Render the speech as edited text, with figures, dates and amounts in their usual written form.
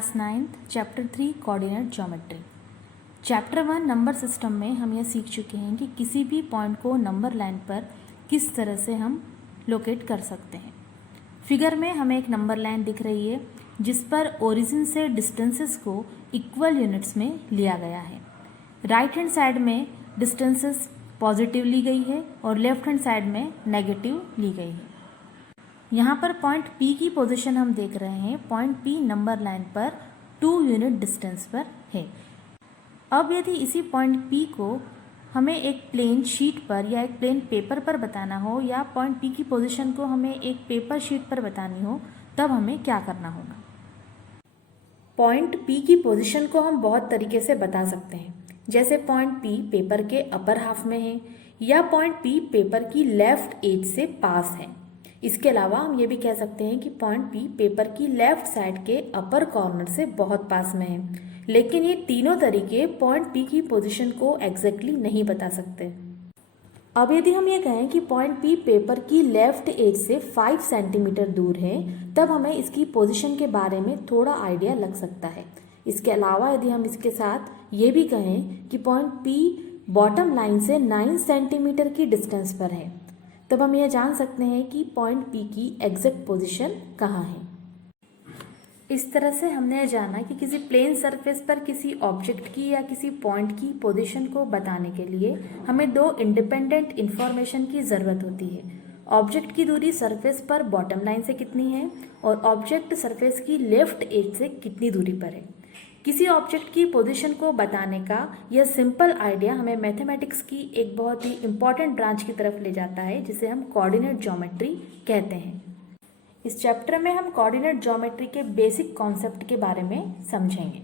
Class 9th chapter 3 coordinate geometry. Chapter 1 number system में हम यह सीख चुके हैं कि किसी भी पॉइंट को नंबर लाइन पर किस तरह से हम लोकेट कर सकते हैं। फिगर में हमें एक नंबर लाइन दिख रही है जिस पर ओरिजिन से डिस्टेंसेस को इक्वल यूनिट्स में लिया गया है। राइट हैंड साइड में डिस्टेंसेस पॉजिटिव ली गई है और लेफ्ट हैंड साइड में नेगेटिव ली गई है। यहाँ पर पॉइंट P की पोजीशन हम देख रहे हैं। पॉइंट P नंबर लाइन पर 2 यूनिट डिस्टेंस पर है। अब यदि इसी पॉइंट P को हमें एक प्लेन शीट पर या एक प्लेन पेपर पर बताना हो या पॉइंट P की पोजीशन को हमें एक पेपर शीट पर बतानी हो, तब हमें क्या करना होगा। पॉइंट P की पोजीशन को हम बहुत तरीके से बता सकते हैं, जैसे पॉइंट P पेपर के अपर हाफ में है या पॉइंट P पेपर की लेफ्ट एज से पास है। इसके अलावा हम ये भी कह सकते हैं कि पॉइंट P पेपर की लेफ्ट साइड के अपर कॉर्नर से बहुत पास में है। लेकिन ये तीनों तरीके पॉइंट P की पोजीशन को एग्जैक्टली नहीं बता सकते। अब यदि हम ये कहें कि पॉइंट P पेपर की लेफ्ट एज से 5 सेंटीमीटर दूर है, तब हमें इसकी पोजीशन के बारे में थोड़ा आइडिया लग सकता है। इसके अलावा यदि हम इसके साथ ये भी कहें कि पॉइंट P बॉटम लाइन से 9 सेंटीमीटर की डिस्टेंस पर है, तब हम यह जान सकते हैं कि पॉइंट P की एग्जैक्ट पोजीशन कहाँ है। इस तरह से हमने जाना कि किसी प्लेन सरफेस पर किसी ऑब्जेक्ट की या किसी पॉइंट की पोजीशन को बताने के लिए हमें 2 इंडिपेंडेंट इंफॉर्मेशन की ज़रूरत होती है। ऑब्जेक्ट की दूरी सरफेस पर बॉटम लाइन से कितनी है और ऑब्जेक्ट सरफेस की लेफ्ट एज से कितनी दूरी पर है। किसी ऑब्जेक्ट की पोजीशन को बताने का यह सिंपल आइडिया हमें मैथमेटिक्स की एक बहुत ही इम्पॉर्टेंट ब्रांच की तरफ ले जाता है, जिसे हम कोऑर्डिनेट ज्योमेट्री कहते हैं। इस चैप्टर में हम कोऑर्डिनेट ज्योमेट्री के बेसिक कॉन्सेप्ट के बारे में समझेंगे।